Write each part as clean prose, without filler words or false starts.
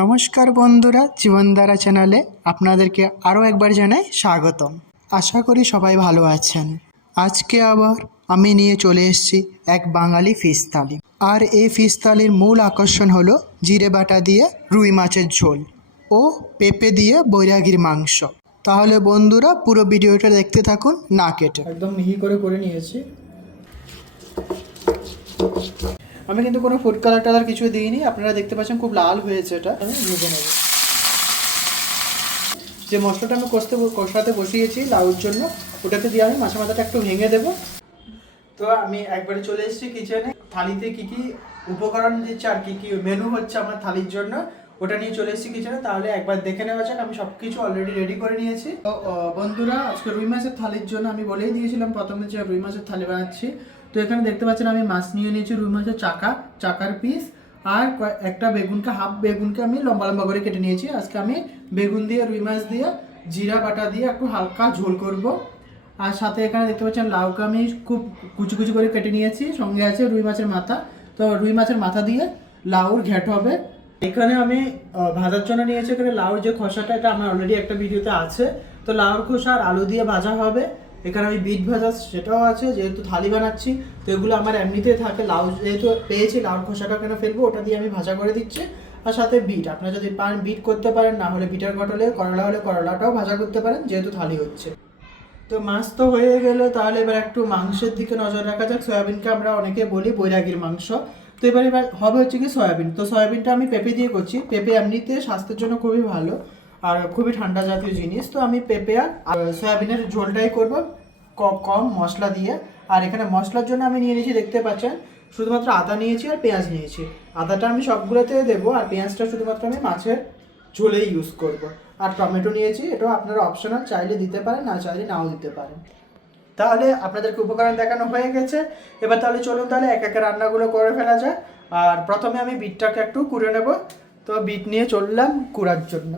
নমস্কার বন্ধুরা, জীবনধারা চ্যানেলে আপনাদেরকে আরও একবার জানাই স্বাগতম। আশা করি সবাই ভালো আছেন। আজকে আবার আমি নিয়ে চলে এসেছি এক বাঙালি ফিশ থালি। আর এই ফিশ থালির মূল আকর্ষণ হলো জিরে বাটা দিয়ে রুই মাছের ঝোল ও পেঁপে দিয়ে বৈরাগীর মাংস। তাহলে বন্ধুরা পুরো ভিডিওটা দেখতে থাকুন না কেটে। একদম মিহি করে নিয়েছি। আমি কিন্তু কোনো ফুড কালার টালার কিছু দিইনি, আপনারা দেখতে পাচ্ছেন খুব লাল হয়েছে। এটা আমি ভেজে নেব। যে মশলাটা আমি কষাতে বসিয়েছি লাউর জন্য, ওটাতে দিয়ে আমি মাছের মাথাটা একটু ভেঙে দেবো। তো আমি একবারে চলে এসেছি কিচেনে। থালিতে কি কি উপকরণ দিচ্ছে আর কি কি মেনু হচ্ছে আমার থালির জন্য, ওটা নিয়ে চলে এসেছি কিচেনে। তাহলে একবার দেখে নেওয়া যাক। আমি সব কিছু অলরেডি রেডি করে নিয়েছি। তো বন্ধুরা, আজকে রুই মাছের থালির জন্য আমি বলেই দিয়েছিলাম প্রথমে যে রুই মাছের থালি বানাচ্ছি। তো এখানে দেখতে পাচ্ছেন আমি মাছ নিয়ে নিয়েছি, রুই মাছের চাকার পিস, আর একটা বেগুনকে হাফ বেগুনকে আমি লম্বা লম্বা করে কেটে নিয়েছি। আজকে আমি বেগুন দিয়ে রুই মাছ দিয়ে জিরা বাটা দিয়ে একটু হালকা ঝোল করব। আর সাথে এখানে দেখতে পাচ্ছেন লাউকে আমি খুব কুচি কুচি করে কেটে নিয়েছি। সঙ্গে আছে রুই মাছের মাথা। তো রুই মাছের মাথা দিয়ে লাউর ঘ্যাট হবে। এখানে আমি ভাজার জন্য নিয়েছি এখানে লাউর যে খোসাটা, এটা আমার অলরেডি একটা ভিডিওতে আছে। তো লাউর খোসা আর আলু দিয়ে ভাজা হবে। এখানে আমি বিট ভাজা সেটাও আছে, যেহেতু থালি বানাচ্ছি তো এগুলো আমার এমনিতেই থাকে। লাউ যেহেতু পেয়েছি, লাউর খোসাটা কেন ফেলবো, ওটা দিয়ে আমি ভাজা করে দিচ্ছি। আর সাথে বিট, আপনারা যদি পারেন বিট করতে পারেন, না হলে বিটের ঘটলে করলা হলে করলাটাও ভাজা করতে পারেন, যেহেতু থালি হচ্ছে। তো মাছ তো হয়ে গেল, তাহলে এবার একটু মাংসের দিকে নজর রাখা যাক। সয়াবিনকে আমরা অনেকে বলি বৈরাগীর মাংস। তো এবার হবে হচ্ছে কি সয়াবিন। তো সয়াবিনটা আমি পেঁপে দিয়ে করছি। পেঁপে এমনিতে স্বাস্থ্যের জন্য খুবই ভালো আর খুবই ঠান্ডা জাতীয় জিনিস। তো আমি পেঁপে আর সয়াবিনের ঝোলটাই করব কম মশলা দিয়ে। আর এখানে মশলার জন্য আমি নিয়ে নিয়েছি, দেখতে পাচ্ছেন, শুধুমাত্র আদা নিয়েছি আর পেঁয়াজ নিয়েছি। আদাটা আমি সবগুলোতে দেবো, আর পেঁয়াজটা শুধুমাত্র আমি মাছের ঝোলেই ইউজ করব। আর টমেটো নিয়েছি, এটাও আপনারা অপশনাল, চাইলে দিতে পারেন, না চাইলে নাও দিতে পারেন। তাহলে আপনাদেরকে উপকরণ দেখানো হয়ে গেছে। এবার তাহলে চলুন তাহলে এক একে রান্নাগুলো করে ফেলা যায়। আর প্রথমে আমি বিটটাকে একটু কুড়ে নেব। তো বিট নিয়ে চললাম কুড়ার জন্য।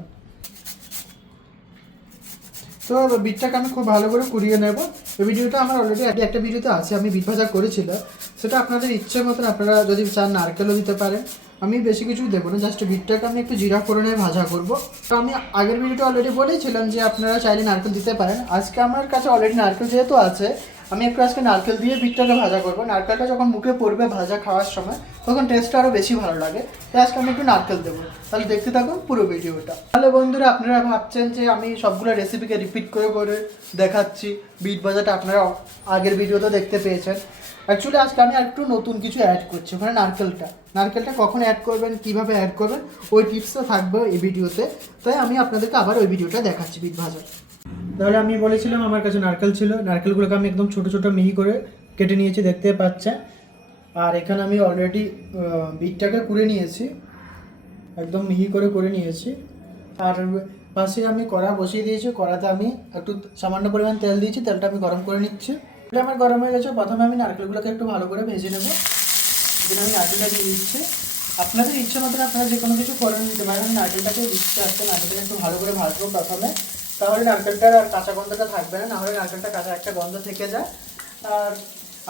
তো বিটটাকে আমি খুব ভালো করে কুড়িয়ে নেব। এই ভিডিওটা আমার অলরেডি একটা ভিডিওতে আছে, আমি বিট ভাজা করেছিলাম। সেটা আপনাদের ইচ্ছে মতন, আপনারা যদি চান নারকেলও দিতে পারেন। আমি বেশি কিছু দেবো না, জাস্ট বিটটাকে আমি একটু জিরা ফোড়নে ভাজা করব। তো আমি আগের ভিডিওটা অলরেডি বলেছিলাম যে আপনারা চাইলে নারকেল দিতে পারেন। আজকে আমার কাছে অলরেডি নারকেল যেহেতু আছে, আমি একটু আজকে নারকেল দিয়ে বিটটাকে ভাজা করব। নারকেলটা যখন মুখে পড়বে ভাজা খাওয়ার সময়, তখন টেস্টটা আরও বেশি ভালো লাগে। তাই আজকে আমি একটু নারকেল দেবো। তাহলে দেখতে থাকুন পুরো ভিডিওটা। তাহলে বন্ধুরা, আপনারা ভাবছেন যে আমি সবগুলো রেসিপিকে রিপিট করে দেখাচ্ছি। বিট ভাজাটা আপনারা আগের ভিডিওতে দেখতে পেয়েছেন। অ্যাকচুয়ালি আজকে আমি একটু নতুন কিছু অ্যাড করছি। ওখানে নারকেলটা কখন অ্যাড করবেন, কীভাবে অ্যাড করবেন, ওই টিপসটা থাকবে এই ভিডিওতে। তাই আমি আপনাদেরকে আবার ওই ভিডিওটা দেখাচ্ছি বিট ভাজা। তাহলে আমি বলেছিলাম আমার কাছে নারকেল ছিল। নারকেলগুলোকে আমি একদম ছোটো ছোটো মিহি করে কেটে নিয়েছি, দেখতে পাচ্ছেন। আর এখানে আমি অলরেডি বিটটাকে কুড়ে নিয়েছি, একদম মিহি করে নিয়েছি। আর পাশে আমি কড়া বসিয়ে দিয়েছি। কড়াতে আমি একটু সামান্য পরিমাণ তেল দিয়েছি, তেলটা আমি গরম করে নিচ্ছি। এটা আমার গরম হয়ে গেছে। প্রথমে আমি নারকেলগুলোকে একটু ভালো করে ভেজে নেব। যেটা আমি নারকেলটা দিয়ে দিচ্ছি। আপনাদের ইচ্ছে মতন আপনারা যে কোনো কিছু করে নিতে পারেন। আমি নারকেলটাকে দিচ্ছি, আসতে নারকেলটাকে একটু ভালো করে ভাজবো প্রথমে। তাহলে নারকেলটার আর কাঁচা গন্ধটা থাকবে না, নাহলে নারকেলটা কাঁচা একটা গন্ধ থেকে যায়। আর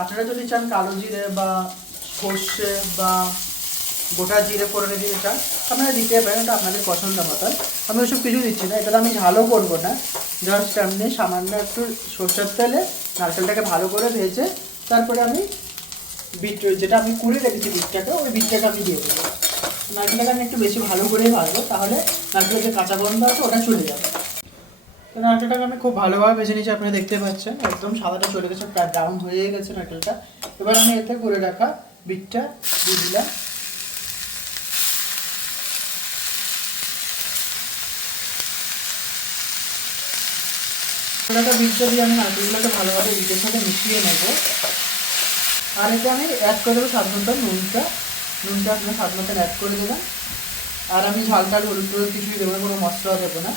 আপনারা যদি চান কালো জিরে বা সর্ষে বা গোটা জিরে ফোড়নে দিতে চান, আপনারা দিতে পারেন, ওটা আপনাদের পছন্দ মতন। আমি ওইসব কিছু দিচ্ছি না, এটা আমি ঝালও করবো না। জাস্ট এমনি সামান্য একটু সর্ষের তেলে নারকেলটাকে ভালো করে ভেজে তারপরে আমি বিট, যেটা আমি কুড়ে রেখেছি বিটটাকে, ওই বিটটাকে আমি দিয়ে দেবো। নারকেলটাকে আমি একটু বেশি ভালো করেই ভাজবো, তাহলে নারকেলের যে কাঁচা গন্ধ আছে ওটা চলে যাবে। তো নারকেলটাকে আমি খুব ভালোভাবে ভেজে নিয়েছি, আপনারা দেখতে পাচ্ছেন একদম সাদাটা চলে গেছে, প্রায় ব্রাউন হয়ে গেছে নারকেলটা। এবার আমি এতে করে রাখা বিটটা দিয়ে দিলাম। বিটটা দিয়ে আমি নারকেলগুলোকে ভালোভাবে বিটের সাথে মিশিয়ে নেব। আর এতে আমি অ্যাড করে দেবো স্বাদ মতো নুনটা আপনার স্বাদ মতন অ্যাড করে দেবেন। আর আমি ঝালটা হলুদ কিছুই দেবো না, কোনো মশলাও দেবো না।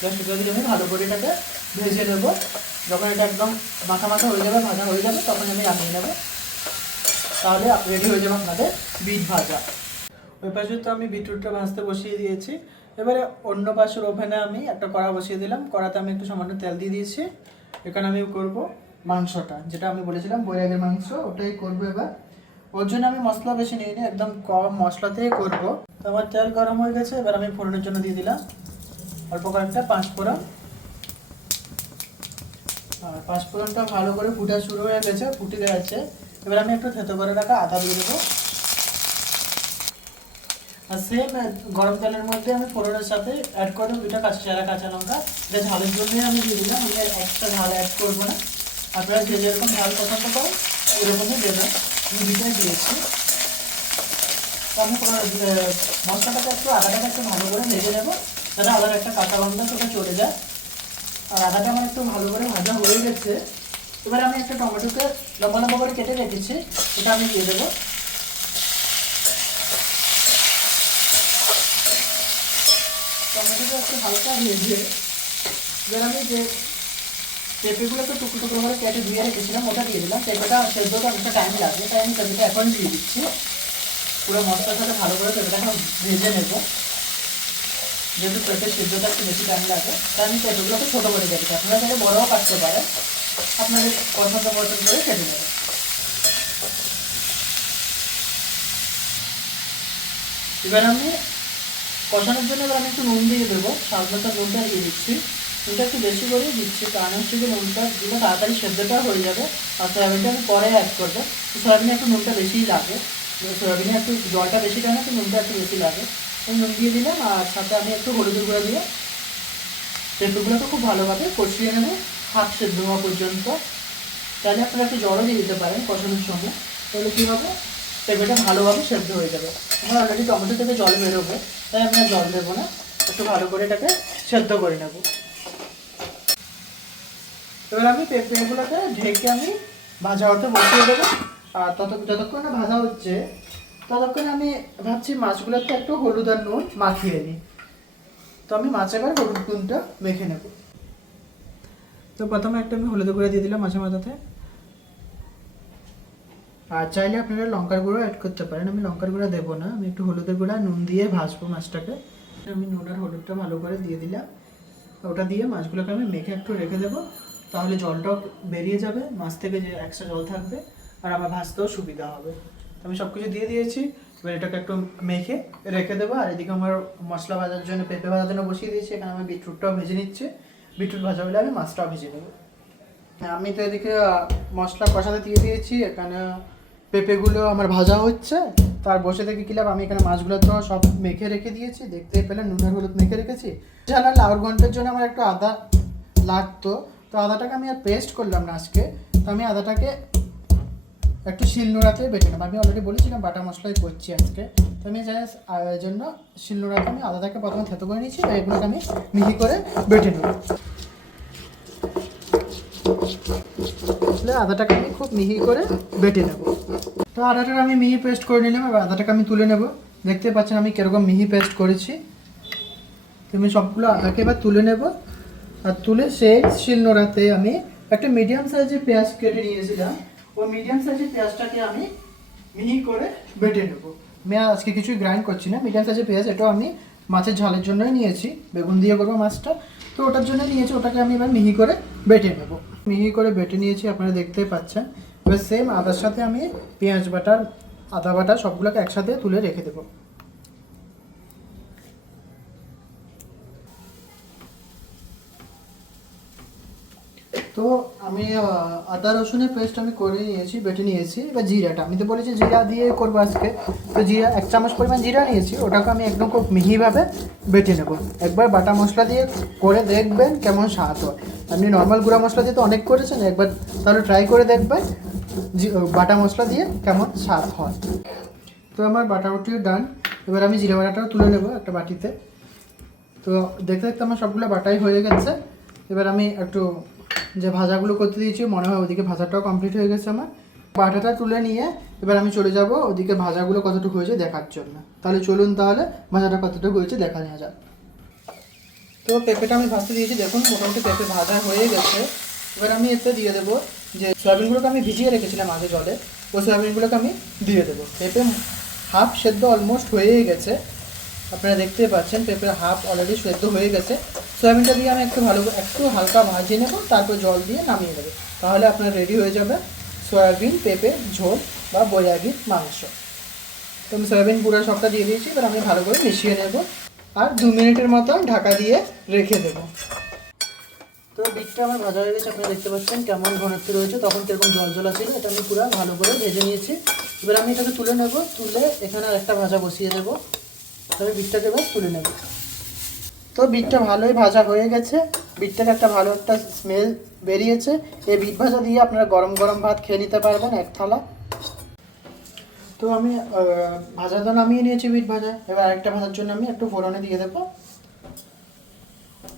জাস্ট এটা দিয়ে আমি ভালো করে এটাকে ভেজে নেবো। যখন এটা একদম মাখা হয়ে যাবে, ভাজা হয়ে যাবে, তখন আমি নামিয়ে নেবো। তাহলে রেডি হয়ে যাবে আপনাদের বিট ভাজা। ওই পাশে তো আমি বিটরুটটা ভাজতে বসিয়ে দিয়েছি। এবারে অন্য পাশের ওভেনে আমি একটা কড়া বসিয়ে দিলাম। কড়াতে আমি একটু সামান্য তেল দিয়ে দিয়েছি। এখানে আমি করব মাংসটা, যেটা আমি বলেছিলাম বৈরাগীর মাংস, ওটাই করবো এবার। ওর জন্য আমি মশলা বেশি নিইনি, একদম কম মশলাতেই করবো। তো আমার তেল গরম হয়ে গেছে, এবার আমি ফোড়নের জন্য দিয়ে দিলাম অল্প কয়েকটা পাঁচফোড়ন। আর পাঁচফোড়নটা ভালো করে ফুটা শুরু হয়ে গেছে, ফুটে গেছে। এবার আমি একটু থেতো করে রাখা আদা দিয়ে দেবো। আর সেম গরম তেলের মধ্যে আমি ফোড়নের সাথে অ্যাড করে দেবো দুটো কাঁচা লঙ্কা। এটা ঝালের জন্যই আমি দিয়ে দিলাম, আমি এক্সট্রা ঝাল অ্যাড করবো না। আপনারা যে যেরকম ঝাল পছন্দ করেন ওইরকমই দেবেন, আমি দুটোই দিয়েছি। তো আমি মশলাটাকে একটু আদাটাকে একটু ভালো করে ভেজে নেবো, যাতে আদার একটা কাঁচা গন্ধ সেটা চলে যায়। আর আদাটা আমার একটু ভালো করে ভাজা হয়ে গেছে। এবার আমি একটা টমেটোকে লম্বা লম্বা করে কেটে রেখেছি, এটা আমি দিয়ে দেবো। টমেটোটা একটু হালকা ভেজে এবার আমি যে পেঁপেগুলোকে টুকরো টুকরো করে কেটে ধুয়ে রেখেছিলাম ওটা দিয়ে দিলাম। পেঁপেটা সেদ্ধটা অনেকটা টাইম লাগবে, তাই আমি পেঁপেটা এখন দিয়ে দিচ্ছি। পুরো মশলার সাথে ভালো করে পেঁপেটাকে ভেজে নেব, যেহেতু পেঁপের সেদ্ধটা একটু বেশি টাইম লাগে, তাই আমি পেঁপেগুলোকে ছোটো করে কেটেছি। আপনারা চাইলে বড়ও কাটতে পারেন, আপনাদের পছন্দ করে কেটে নেবেন। এবার আমি কষানোর জন্য এবার আমি একটু নুন দিয়ে দেবো, স্বাদ মতো নুনটা দিয়ে দিচ্ছি। নুনটা একটু বেশি করেই দিচ্ছি, কারণ হচ্ছে যে নুনটা দিলে তাড়াতাড়ি সেদ্ধটা হয়ে যাবে। আর সয়াবিনটা আমি পরে অ্যাড করবো, তো সয়াবিনে একটু নুনটা বেশিই লাগে, সয়াবিনে একটু জলটা বেশি টানে, তো নুনটা একটু বেশি লাগে। আমি নুন দিয়ে দিলাম, আর সাথে আমি একটু হলুদের গুঁড়া দিয়ে পেঁপেগুলোকে খুব ভালোভাবে কষিয়ে নেবো হাফ সেদ্ধ হওয়া পর্যন্ত। তাহলে আপনারা একটু জলও দিয়ে দিতে পারেন কষানোর সময়, তাহলে কী হবে, পেঁপেটা ভালোভাবে সেদ্ধ হয়ে যাবে। আমার অলরেডি টমেটো থেকে জল বেরোবে, তাই আমি আর জল দেবো না, একটু ভালো করে এটাকে সেদ্ধ করে নেব। এবার আমি পেঁপেগুলোকে ঢেকে আমি ভাজা হতে বসিয়ে দেবো। আর যতক্ষণ না ভাজা হচ্ছে ততক্ষণে আমি ভাবছি মাছগুলোতে একটু হলুদ আর নুন মাখিয়ে নিই। তো আমি মাছে এবার হলুদ নুনটা মেখে নেব। তো প্রথমে একটা আমি হলুদ গুঁড়া দিয়ে দিলাম মাছের মাথাতে। আর চাইলে আপনারা লঙ্কার গুঁড়ো অ্যাড করতে পারেন, আমি লঙ্কার গুঁড়া দেবো না, আমি একটু হলুদের গুঁড়া নুন দিয়ে ভাজবো মাছটাকে। আমি নুন আর হলুদটা ভালো করে দিয়ে দিলাম, ওটা দিয়ে মাছগুলোকে আমি মেখে একটু রেখে দেবো, তাহলে জলটাও বেরিয়ে যাবে মাছ থেকে, যে এক্সট্রা জল থাকবে, আর আমার ভাজতেও সুবিধা হবে। তো আমি সব কিছু দিয়ে দিয়েছি, এবার এটাকে একটু মেখে রেখে দেবো। আর এদিকে আমার মশলা ভাজার জন্য পেঁপে ভাজার জন্য বসিয়ে দিয়েছি, এখানে আমি বিটরুটটাও ভেজে নিচ্ছি। বিটরুট ভাজা হলে আমি মাছটাও ভেজে নেবো। আমি তো এদিকে মশলা কষাতে দিয়ে দিয়েছি, এখানে পেঁপেগুলো আমার ভাজা হচ্ছে। তার বসে থেকে কি লাভ, আমি এখানে মাছগুলো তো সব মেখে রেখে দিয়েছি, দেখতে পেলে নুনের হলুদ মেখে রেখেছি। আর লাউর ঘন্টার জন্য আমার একটু আদা লাগতো, তো আদাটাকে আমি আর পেস্ট করলাম না আজকে, তো আমি আদাটাকে একটু শিলনোড়াতে বেটে নেবো। আমি অলরেডি বলেছিলাম বাটা মশলাই করছি আজকে, তো আমি জাস্ট এই জন্য শিলনোড়াতে আমি আদাটাকে প্রথমে থেতো করে নিয়েছি, এগুলোকে আমি মিহি করে বেটে নেবো। আদাটাকে আমি খুব মিহি করে বেটে নেব। তো আদাটাকে আমি মিহি পেস্ট করে নিলাম, এবার আদাটাকে আমি তুলে নেব। দেখতে পাচ্ছেন আমি কীরকম মিহি পেস্ট করেছি। তো আমি সবগুলো আদাকে এবার তুলে নেব, আর তুলে সেই শিলনোড়াতে আমি একটা মিডিয়াম সাইজের পেঁয়াজ কেটে নিয়েছিলাম, ওই মিডিয়াম সাইজের পেঁয়াজটাকে আমি মিহি করে বেটে নেব। আমি আজকে কিছুই গ্রাইন্ড করছি না, মিডিয়াম সাইজের পেঁয়াজ, এটাও আমি মাছের ঝালের জন্যই নিয়েছি, বেগুন দিয়ে করবো মাছটা, তো ওটার জন্য নিয়েছি। ওটাকে আমি এবার মিহি করে বেটে নেব। মিহি করে বেটে নিয়েছি, আপনারা দেখতেই পাচ্ছেন। এবার সেম আদার সাথে আমি পেঁয়াজ বাটা, আদা বাটা সবগুলোকে একসাথে তুলে রেখে দেবো। তো আমি আদা রসুনের পেস্ট আমি করে নিয়েছি, বেটে নিয়েছি। এবার জিরাটা, আমি তো বলেছি জিরা দিয়ে করবো আজকে, তো জিরা 1 চামচ পরিমাণ জিরা নিয়েছি, ওটাকে আমি একদম খুব মিহিভাবে বেটে নেব। একবার বাটা মশলা দিয়ে করে দেখবেন কেমন স্বাদ হয়। আপনি নর্মাল গুঁড়া মশলা দিয়ে তো অনেক করেছেন, একবার তাহলে ট্রাই করে দেখবেন বাটা মশলা দিয়ে কেমন স্বাদ হয়। তো আমার বাটাবাটিও ডান, এবার আমি জিরা বাটাটাও তুলে নেব একটা বাটিতে। তো দেখতে দেখতে আমার সবগুলো বাটাই হয়ে গেছে। এবার আমি একটু যে ভাজাগুলো করতে দিয়েছি, মনে হয় ওদিকে ভাজাটাও কমপ্লিট হয়ে গেছে আমার। বাটাটা তুলে নিয়ে এবার আমি চলে যাব ওদিকে ভাজাগুলো কতটুকু হয়েছে দেখার জন্য। তাহলে চলুন, তাহলে ভাজাটা কতটুকু হয়েছে দেখা নেওয়া যাক। তো পেঁপেটা আমি ভাজতে দিয়েছি, দেখুন মোটামুটি পেঁপে ভাজা হয়ে গেছে। এবার আমি এতে দিয়ে দেবো যে সয়াবিনগুলোকে আমি ভিজিয়ে রেখেছিলাম আগে জলে, ওই সয়াবিনগুলোকে আমি দিয়ে দেবো। পেঁপে হাফ সেদ্ধ অলমোস্ট হয়েই গেছে, আপনারা দেখতে পাচ্ছেন পেঁপে হাফ অলরেডি সেদ্ধ হয়ে গেছে। সয়াবিনটা দিয়ে আমি একটু হালকা ভাজিয়ে নেব, তারপর জল দিয়ে নামিয়ে নেব। তাহলে আপনার রেডি হয়ে যাবে সয়াবিন পেঁপে ঝোল। বা বৈরাগীর মাংস। তো আমি সয়াবিন গুঁড়া সবটা দিয়ে দিয়েছি, এবার আমি ভালো করে মিশিয়ে নেব আর 2 মিনিটের মতো ঢাকা দিয়ে রেখে দেবো। তো বিটটা আমার ভাজা হয়ে গেছে, আপনারা দেখতে পাচ্ছেন কেমন ঘনত্ব রয়েছে, তখন কীরকম জল জলা ছিল, এটা আমি পুরো ভালো করে ভেজে নিয়েছি। এবার আমি এটাকে তুলে নেব, তুলে এখানে আরেকটা ভাজা বসিয়ে দেবো, তবে বিটটাকে এবার তুলে নেব। তো বিটটা ভালোই ভাজা হয়ে গেছে, বিটটার একটা ভালো একটা স্মেল বেরিয়েছে। এই বিট ভাজা দিয়ে আপনারা গরম গরম ভাত খেয়ে নিতে পারবেন এক থালা। তো আমি ভাজা তো নামিয়ে নিয়েছি বিট ভাজা, এবার আরেকটা ভাজার জন্য আমি একটু ফোড়নে দিয়ে দেবো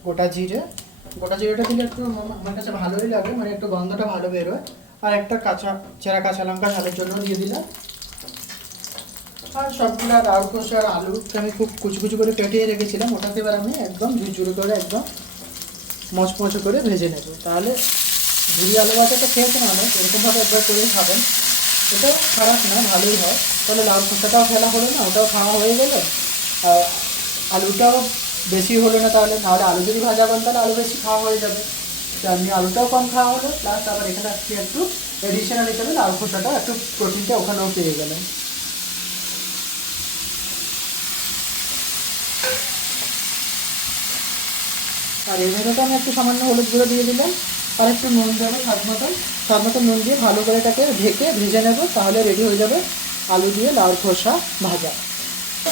গোটা জিরে। গোটা জিরেটা দিলে একটু আমার কাছে ভালোই লাগে, মানে একটু গন্ধটা ভালো বেরোয়। আর একটা চেরা কাঁচা লঙ্কা ঝালের জন্য দিয়ে দিলাম। আর সবগুলো লাউ খোসা আর আলুকে আমি খুব কুচি কুচি করে কেটে রেখেছিলাম, ওটাকে এবার আমি একদম ঝুরঝুরে করে একদম মচমচে করে ভেজে নেব। তাহলে ঝুরি আলু ভাজাটা খেয়েছেন অনেক, এরকমভাবে একবার করে খাবেন, এটাও খারাপ না, ভালোই হয়। তাহলে লাউ খোসাটাও ফেলা হলো না, ওটাও খাওয়া হয়ে গেল, আর আলুটাও বেশি হলো না। তাহলে আলু যদি ভাজা করেন তাহলে আলু বেশি খাওয়া হয়ে যাবে, তেমনি আলুটাও কম খাওয়া হলো, প্লাস আবার এখানে আজকে একটু এডিশনাল হিসেবে লাউ খোসাটাও একটু প্রোটিনটা ওখানেও পেয়ে গেলেন। আর এই ভেতরটা আমি একটু সামান্য হলুদ গুঁড়ো দিয়ে দিলাম, আর একটু নুন দেবো স্বাদ মতন নুন দিয়ে ভালো করে এটাকে ঢেকে ভেজে নেব, তাহলে রেডি হয়ে যাবে আলু দিয়ে লাউর খোসা ভাজা।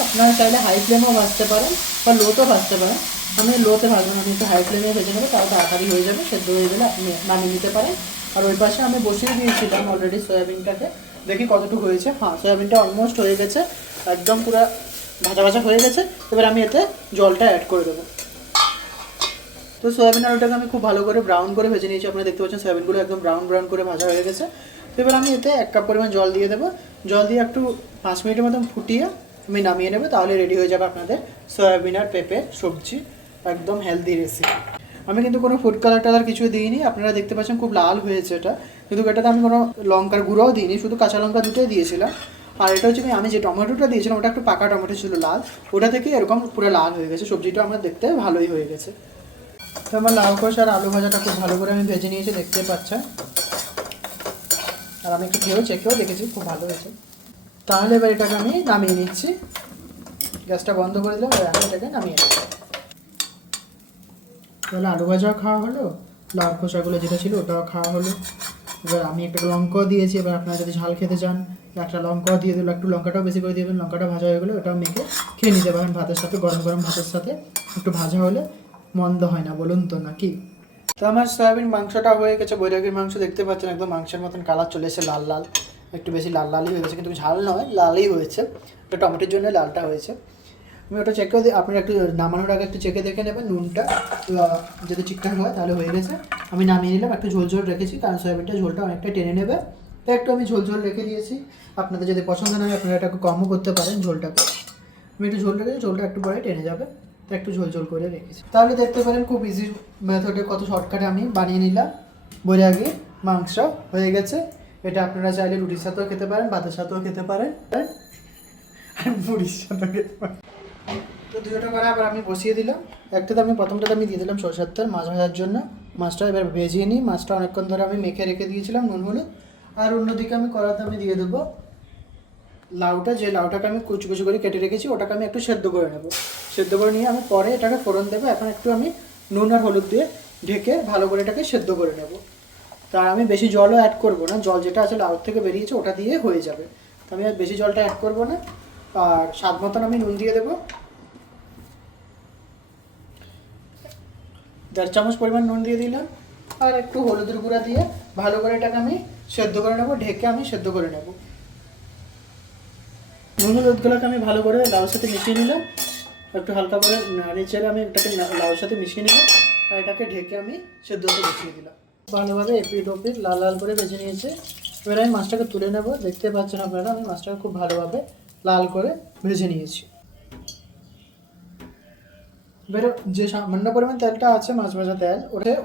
আপনারা চাইলে হাই ফ্লেমেও ভাজতে পারেন বা লোতেও ভাজতে পারেন। আমি লোতে ভাজবো না, আমি একটু হাই ফ্লেমে ভেজে নেবো, তাহলে তাড়াতাড়ি হয়ে যাবে, সেদ্ধ হয়ে গেলে আপনি নামিয়ে নিতে পারেন। আর ওই পাশে আমি বসিয়ে দিয়েছিলাম অলরেডি সয়াবিনটাকে, দেখি কতটুকু হয়েছে। হ্যাঁ, সয়াবিনটা অলমোস্ট হয়ে গেছে, একদম পুরো ভাজা ভাজা হয়ে গেছে। এবার আমি এতে জলটা অ্যাড করে দেবো। তো সয়াবিন আলুটাকে আমি খুব ভালো করে ব্রাউন করে ভেজে নিয়েছি, আপনারা দেখতে পাচ্ছেন সয়াবিনগুলো একদম ব্রাউন ব্রাউন করে ভাজা হয়ে গেছে। তো এবার আমি এতে 1 কাপ পরিমাণ জল দিয়ে দেবো, জল দিয়ে একটু 5 মিনিটের মতন ফুটিয়ে আমি নামিয়ে নেবো, তাহলে রেডি হয়ে যাবে আপনাদের সয়াবিন আর পেঁপের সবজি, একদম হেলদি রেসিপি। আমি কিন্তু কোনো ফুড কালার টালার কিছু দিইনি, আপনারা দেখতে পাচ্ছেন খুব লাল হয়েছে এটা, কিন্তু এটাতে আমি কোনো লঙ্কার গুঁড়োও দিইনি, শুধু কাঁচা লঙ্কা দুটোই দিয়েছিলাম। আর এটা হচ্ছে আমি যে টমেটোটা দিয়েছিলাম ওটা একটু পাকা টমেটো ছিল লাল, ওটা থেকে এরকম পুরো লাল হয়ে গেছে, সবজিটা আমার দেখতে ভালোই হয়ে গেছে। তো আমার লাউ খোসা আর আলু ভাজাটা খুব ভালো করে আমি ভেজে নিয়েছি, দেখতে পাচ্ছেন। আর আমি একটু চেখেও দেখেছি, খুব ভালো হয়েছে। তাহলে এবার এটাকে আমি নামিয়ে নিচ্ছি, গ্যাসটা বন্ধ করে দিলাম, এবার এটাকে নামিয়ে নিচ্ছি। তাহলে আলু ভাজাও খাওয়া হলো, লাউ খোসাগুলো যেটা ছিল ওটাও খাওয়া হলো। এবার আমি একটা লঙ্কাও দিয়েছি, এবার আপনারা যদি ঝাল খেতে চান একটা লঙ্কাও দিয়ে দিল, একটু লঙ্কাটাও বেশি করে দেবেন, লঙ্কাটা ভাজা হয়ে গেলে ওটাও মেখে খেয়ে নিতে পারেন ভাতের সাথে, গরম গরম ভাতের সাথে একটু ভাজা হলে মন্দ হয় না, বলুন তো নাকি? তো আমার সয়াবিন মাংসটা হয়ে গেছে, বৈরাগীর মাংস দেখতে পাচ্ছেন একদম মাংসের মতন কালার চলে এসেছে, লাল লাল, একটু বেশি লাল লালই হয়ে গেছে, কিন্তু ঝাল নয়, লালই হয়েছে, ওটা টমেটোর জন্য লালটা হয়েছে। আমি ওটা চেকেও দিই, আপনারা একটু নামানোর আগে একটু চেকে দেখে নেবেন নুনটা যদি ঠিকঠাক হয় তাহলে হয়ে গেছে। আমি নামিয়ে নিলাম, একটু ঝোল ঝোল রেখেছি, কারণ সয়াবিনটা ঝোলটা অনেকটা টেনে নেবে, তো একটু আমি ঝোল ঝোল রেখে দিয়েছি। আপনাদের যদি পছন্দ না হয় আপনারা এটাকে কমও করতে পারেন ঝোলটাকে, আমি একটু ঝোল রেখেছি, ঝোলটা একটু পরে টেনে যাবে, তো একটু ঝোল ঝোল করে রেখেছি। তাহলে দেখতে পারেন খুব ইজি মেথডে কত শর্টকাটে আমি বানিয়ে নিলাম বৈরাগীর মাংস হয়ে গেছে। এটা আপনারা চাইলে রুটির সাথেও খেতে পারেন, ভাতের সাথেও খেতে পারেন, আর মুড়ির সাথেও খেতে পারেন। তো দুটোটা করে আবার আমি বসিয়ে দিলাম, একটাতে আমি প্রথমটাতে আমি দিয়ে দিলাম সরষের তেল মাছ ভাজার জন্য, মাছটা এবার ভেজিয়ে নিই। মাছটা অনেকক্ষণ ধরে আমি মেখে রেখে দিয়েছিলাম নুন হলুদ। আর অন্যদিকে আমি কড়াতে আমি দিয়ে দেবো লাউটা, যে লাউটাকে আমি কুচি কুচি করে কেটে রেখেছি ওটাকে আমি একটু সেদ্ধ করে নেব, সেদ্ধ করে নিয়ে আমি পরে এটাকে ফোড়ন দেবো। এখন একটু আমি নুন আর হলুদ দিয়ে ঢেকে ভালো করে এটাকে সেদ্ধ করে নেব। তার আমি বেশি জলও অ্যাড করব না, জল যেটা আছে লাউ থেকে বেরিয়েছে ওটা দিয়ে হয়ে যাবে, তো আমি আর বেশি জলটা অ্যাড করব না। আর স্বাদ মতন আমি নুন দিয়ে দেবো, 1.5 চামচ পরিমাণ নুন দিয়ে দিলাম, আর একটু হলুদের গুঁড়া দিয়ে ভালো করে এটাকে আমি সেদ্ধ করে নেব, ঢেকে আমি সেদ্ধ করে নেব। নুন হলুদগুলোকে আমি ভালো করে লাউর সাথে মিশিয়ে নিলাম, একটু হালকা করে নেড়ে আমি এটাকে লাউর সাথে মিশিয়ে নিলাম, আর এটাকে ঢেকে আমি সেদ্ধ হতে বসিয়ে দিলাম। ভালোভাবে এপিট ওপিট লাল লাল করে ভেজে নিয়েছে, এবার আমি মাছটাকে তুলে নেব। দেখতে পাচ্ছেন আপনারা আমি মাছটাকে খুব ভালোভাবে লাল করে ভেজে নিয়েছি। এবার যে সামান্য পরিমাণ তেলটা আছে মাছ ভাজা তেল,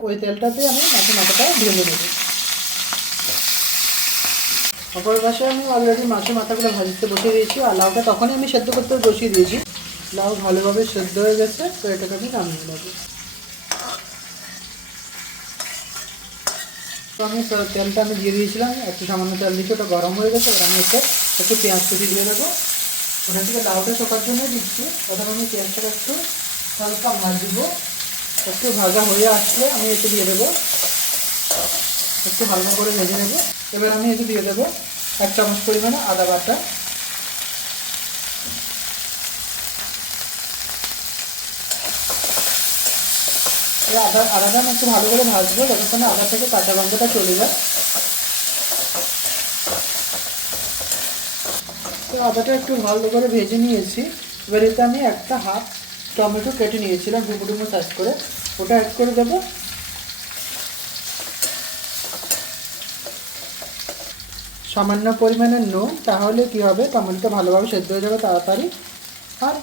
ওই তেলটাতে আমি মাছের মাথাটা ভেজে নেব। অপর পাশে আমি অলরেডি মাছের মাথাগুলো ভাজতে বসিয়ে দিয়েছি, আর লাউটা তখনই আমি সেদ্ধ করতে বসিয়ে দিয়েছি। লাউ ভালোভাবে সেদ্ধ হয়ে গেছে, তো এটাকে আমি নামিয়ে নেব। তো আমি তেলটা আমি দিয়ে দিয়েছিলাম, একটু সামান্য তেল দিচ্ছি, ওটা গরম হয়ে গেছে। এবার আমি একটু পেঁয়াজ কুচি দিয়ে দেবো। ওটা থেকে লাউটা শোকার জন্য দিচ্ছি। তখন আমি পেঁয়াজটাকে একটু হালকা ভাজবো। একটু ভাজা হয়ে আসলে আমি একটু দিয়ে দেবো, একটু হালকা করে ভেজে নেবো। এবার আমি একটু দিয়ে দেবো 1 চামচ পরিমাণে আদা বাটা। আদাটা আমি একটু ভালো করে ভাজবো যতক্ষণ আদা থেকে কাঁচা গন্ধটা চলে যায়। তো আদাটা একটু ভালো করে ভেজে নিয়েছি। এবার এতে আমি একটা হাফ টমেটো কেটে নিয়েছিলাম ডুমো ডুমো সাইজ করে, ওটা অ্যাড করে দেবো। সামান্য পরিমাণে নুন, তাহলে কি হবে, টমেটোটা ভালোভাবে সেদ্ধ হয়ে যাবে তাড়াতাড়ি। আর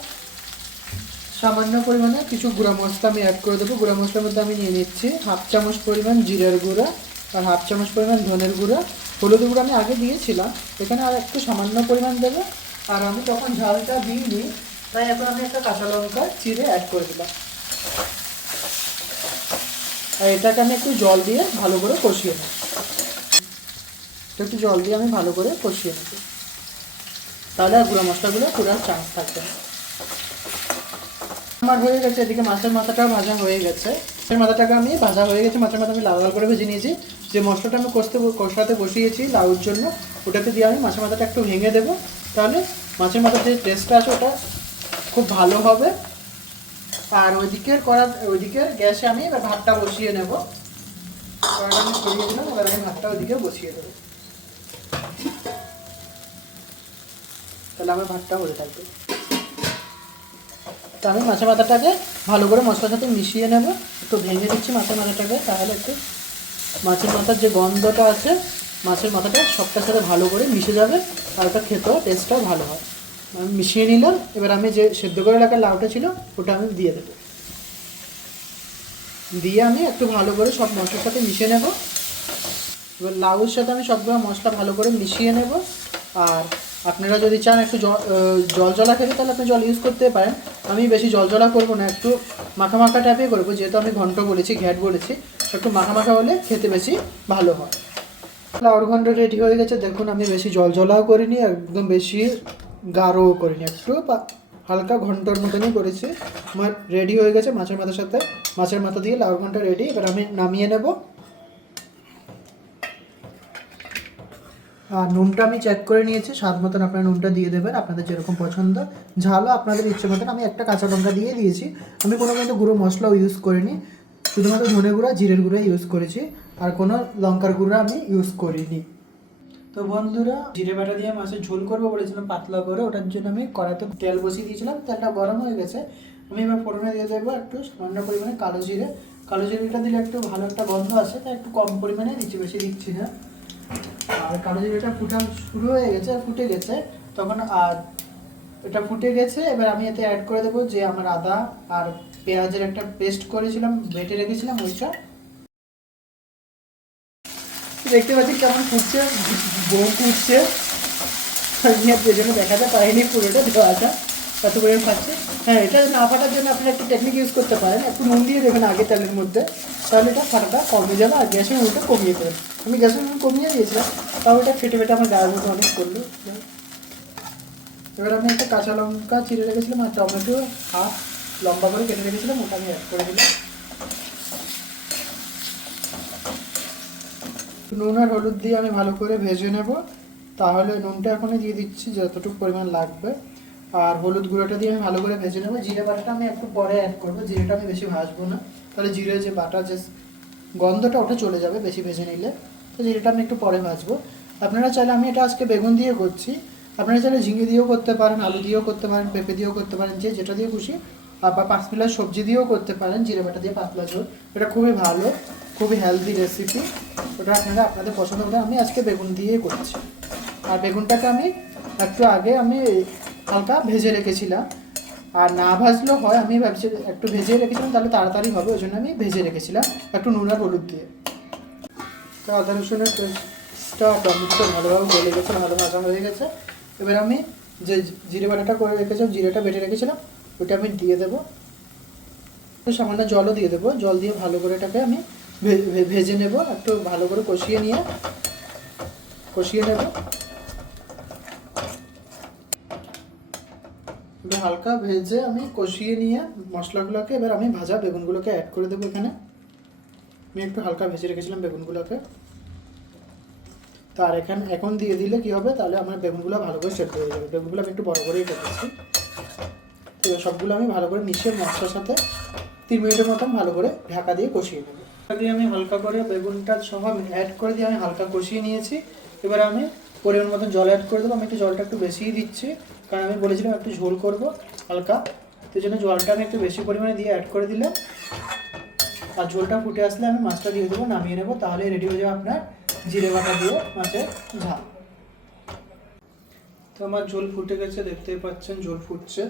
সামান্য পরিমাণে কিছু গুঁড়া মশলা আমি অ্যাড করে দেবো। গুঁড়া মশলার মধ্যে আমি নিয়ে নিচ্ছি 1/2 চামচ পরিমাণ জিরের গুঁড়া আর 1/2 চামচ পরিমাণ ধনের গুঁড়া। হলুদ গুঁড়ো আমি আগে দিয়েছিলাম, এখানে আর একটু সামান্য পরিমাণ দেবো। আর আমি তখন ঝালটা দিইনি, তাই এখন আমি একটা কাঁচা লঙ্কা চিড়ে অ্যাড করে দিলাম। আর এটাকে আমি একটু জল দিয়ে ভালো করে কষিয়ে নেব। একটু জল দিয়ে আমি ভালো করে কষিয়ে নেব, তাহলে আর গুঁড়া মশলাগুলো পুরো চান্স থাকবে না। আমার হয়ে গেছে, এদিকে মাছের মাথাটাও ভাজা হয়ে গেছে। মাছের মাথাটাকে আমি ভাজা হয়ে গেছে, মাছের মাথা আমি লাল লাল করে ভেজে নিয়েছি। যে মশলাটা আমি কষাতে বসিয়েছি লাউর জন্য, ওটাতে দিয়ে আমি মাছের মাথাটা একটু ভেঙে দেবো, তাহলে মাছের মাথার যে টেস্টটা আছে ওটা খুব ভালো হবে। আর ওইদিকের গ্যাসে আমি এবার ভাতটা বসিয়ে নেব। কড়াটা আমি সরিয়ে দিলাম, এবার আমি ভাতটা ওইদিকে বসিয়ে দেবো, তাহলে আমার ভাতটা হয়ে থাকবে। তো আমি মাছের মাথাটাকে ভালো করে মশলার সাথে মিশিয়ে নেব। একটু ভেঙে দিচ্ছি মাছের মাথাটাকে, তাহলে একটু মাছের মাথার যে গন্ধটা আছে মাছের মাথাটা সবটার সাথে ভালো করে মিশে যাবে, আর ওটা খেতেও টেস্টটাও ভালো হয়। আমি মিশিয়ে নিলাম। এবার আমি যে সেদ্ধ করে রাখা লাউটা ছিল ওটা আমি দিয়ে দেবো। দিয়ে আমি একটু ভালো করে সব মশলার সাথে মিশিয়ে নেব। এবার লাউয়ের সাথে আমি সবগুলো মশলা ভালো করে মিশিয়ে নেব। আর আপনারা যদি চান একটু জল জলা খেতে, তাহলে আপনি জল ইউজ করতে পারেন। আমি বেশি জল জলা করবো না, একটু মাখা মাখা টাইপে করবো, যেহেতু আমি ঘন্ট বলেছি, ঘ্যাট বলেছি, একটু মাখা মাখা হলে খেতে বেশি ভালো হয়। লাউর ঘন্ট রেডি হয়ে গেছে। দেখুন, আমি বেশি জল জলাও করিনি, একদম বেশি গাঢ়ও করিনি, একটু হালকা ঘন্টর মতনই করেছি। আমার রেডি হয়ে গেছে মাছের মাথার সাথে, মাছের মাথা দিয়ে লাউর ঘন্ট রেডি। এবার আমি নামিয়ে নেব। আর নুনটা আমি চেক করে নিয়েছি, স্বাদ মতন আপনারা নুনটা দিয়ে দেবেন, আপনাদের যেরকম পছন্দ। ঝালও আপনাদের ইচ্ছে মতন। আমি একটা কাঁচা লঙ্কা দিয়ে দিয়েছি। আমি কোনো কিন্তু গুঁড়ো মশলাও ইউজ করিনি, শুধুমাত্র ধনে গুঁড়া জিরের গুঁড়া ইউজ করেছি, আর কোনো লঙ্কার গুঁড়া আমি ইউজ করিনি। তো বন্ধুরা, জিরে বাটা দিয়ে মাছের ঝোল করবো বলেছিলাম পাতলা করে, ওটার জন্য আমি কড়াইতে তেল বসিয়ে দিয়েছিলাম। তেলটা গরম হয়ে গেছে, আমি এবার ফোড়নে দিয়ে দেবো একটু সামান্য পরিমাণে কালো জিরে। কালো জিরেটা দিলে একটু ভালো একটা গন্ধ আসে, তাই একটু কম পরিমাণে দিচ্ছি, বেশি দিচ্ছি না। আর কালো জিরেটা ফুটা শুরু হয়ে গেছে, ফুটে গেছে তখন। আর এটা ফুটে গেছে, এবার আমি এতে অ্যাড করে দেবো যে আমার আদা আর পেঁয়াজের একটা পেস্ট করেছিলাম, বেটে রেখেছিলাম, ওইটা। দেখতে পাচ্ছি কেমন ফুটছে, বউ ফুটছে, আমি আর পেছনে দেখাতে পারিনি পুরোটা দেওয়াটা কত করে ফাটছে। হ্যাঁ, এটা না ফাটার জন্য আপনারা একটু টেকনিক ইউজ করতে পারেন, একটু নুন দিয়ে দেবেন আগে তেলের মধ্যে, তাহলে এটা ফাটাটা কমে যাবে। আর গ্যাসের নুনটা কমিয়ে দেবেন। আমি গ্যাসের নুন কমিয়ে দিয়েছিলাম, তাও এটা ফেটে ফেটে আমার গায়ের মতো অনেক করলো। এবার আমি একটা কাঁচা লঙ্কা চিড়ে রেখেছিলাম আর টমেটো হাফ লম্বা করে কেটে রেখেছিলাম, ওটা আমি অ্যাড করে দিলাম। নুন আর হলুদ দিয়ে আমি ভালো করে ভেজে নেব। তাহলে নুনটা এখনই দিয়ে দিচ্ছি যতটুকু পরিমাণ লাগবে, আর হলুদ গুঁড়োটা দিয়ে আমি ভালো করে ভেজে নেবো। জিরে বাটাটা আমি একটু পরে অ্যাড করবো, জিরেটা আমি বেশি ভাজবো না, তাহলে জিরে যে বাটা যে গন্ধটা ওটা চলে যাবে বেশি ভেজে নিলে। তো জিরেটা আমি একটু পরে ভাজবো। আপনারা চাইলে, আমি এটা আজকে বেগুন দিয়ে করছি, আপনারা চাইলে ঝিঙে দিয়েও করতে পারেন, আলু দিয়েও করতে পারেন, পেঁপে দিয়েও করতে পারেন, যে যেটা দিয়ে খুশি। আবার 5 মিলার সবজি দিয়েও করতে পারেন, জিরে বাটা দিয়ে পাতলা ঝোল। এটা খুবই ভালো, খুবই হেলদি রেসিপি, ওটা আপনারা আপনাদের পছন্দ করে। আমি আজকে বেগুন দিয়েই করছি। আর বেগুনটাকে আমি একটু আগে আমি হালকা ভেজে রেখেছিলাম, আর না ভাজলেও হয়, আমি ভাবছি একটু ভেজে রেখেছিলাম তাহলে তাড়াতাড়ি হবে, ওই জন্য আমি ভেজে রেখেছিলাম একটু নুন আর হলুদ দিয়ে। তো আদা রসুনের পেস্টটা টমেটোটা ভালোভাবে গলে গেছে, ভালো ভাজা হয়ে গেছে। এবার আমি যে জিরে বাটাটা করে রেখেছিলাম, জিরেটা বেটে রেখেছিলাম, ওটা আমি দিয়ে দেবো। সামান্য জলও দিয়ে দেবো, জল দিয়ে ভালো করে এটাকে আমি ভেজে নেব, একটু ভালো করে কষিয়ে নেব। একটু হালকা ভেজে আমি কষিয়ে নিয়ে মশলাগুলোকে এবার আমি ভাজা বেগুনগুলোকে অ্যাড করে দেবো এখানে। আমি একটু হালকা ভেজে রেখেছিলাম বেগুনগুলোকে। তো আর এখন দিয়ে দিলে কি হবে, তাহলে আমার বেগুনগুলো ভালো করে সেদ্ধ হয়ে যাবে। বেগুনগুলো আমি একটু বড় করেই কেটেছি। তো সবগুলো আমি ভালো করে মিশিয়ে মশলার সাথে 3 মিনিটের মতন ভালো করে ঢাকা দিয়ে কষিয়ে নেব। দিয়ে আমি হালকা করে বেগুনটা সহ অ্যাড করে দিয়ে আমি হালকা কষিয়ে নিয়েছি। এবার আমি পরিমাণ মতন জল অ্যাড করে দেবো। আমি একটু জলটা একটু বেশিই দিচ্ছি, কারণ আমি বলেছিলাম একটু ঝোল করব হালকা, তো জন্য জলটা আমি একটু বেশি পরিমাণে দিয়ে অ্যাড করে দিলাম। আর ঝোলটা ফুটে আসলে আমি মাছটা দিয়ে দেবো, নামিয়ে নেবো, তাহলে রেডি হয়ে যাবে আপনার জিরে বাটা দিয়ে মাছের ঝাল। তো আমার ঝোল ফুটে গেছে, দেখতেই পাচ্ছেন ঝোল ফুটছে।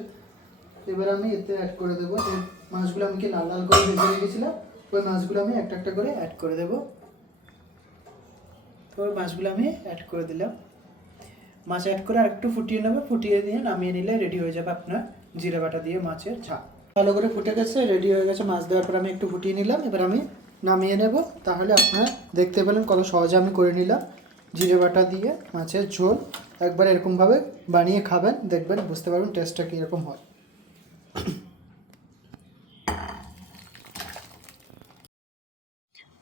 এবার আমি এতে অ্যাড করে দেবো মাছগুলো, আমি কি লাল লাল করে ভেজে রেখেছিলাম, ওই মাছগুলো আমি একটা একটা করে অ্যাড করে দেবো। তো ওই মাছগুলো আমি অ্যাড করে দিলাম। মাছ অ্যাড করে আর একটু ফুটিয়ে নেবো, ফুটিয়ে দিয়ে নামিয়ে নিলে রেডি হয়ে যাবে আপনার জিরে বাটা দিয়ে মাছের ঝাল। ভালো করে ফুটে গেছে, রেডি হয়ে গেছে। মাছ দেওয়ার পর আমি একটু ফুটিয়ে নিলাম, এবার আমি নামিয়ে নেব। তাহলে আপনারা দেখতে পেলেন কত সহজে আমি করে নিলাম জিরে বাটা দিয়ে মাছের ঝোল। একবার এরকমভাবে বানিয়ে খাবেন, দেখবেন বুঝতে পারবেন টেস্টটা কীরকম হয়।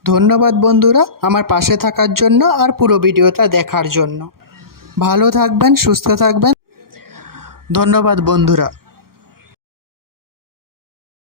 ধন্যবাদ বন্ধুরা আমার পাশে থাকার জন্য আর পুরো ভিডিওটা দেখার জন্য। ভালো থাকবেন, সুস্থ থাকবেন। ধন্যবাদ বন্ধুরা।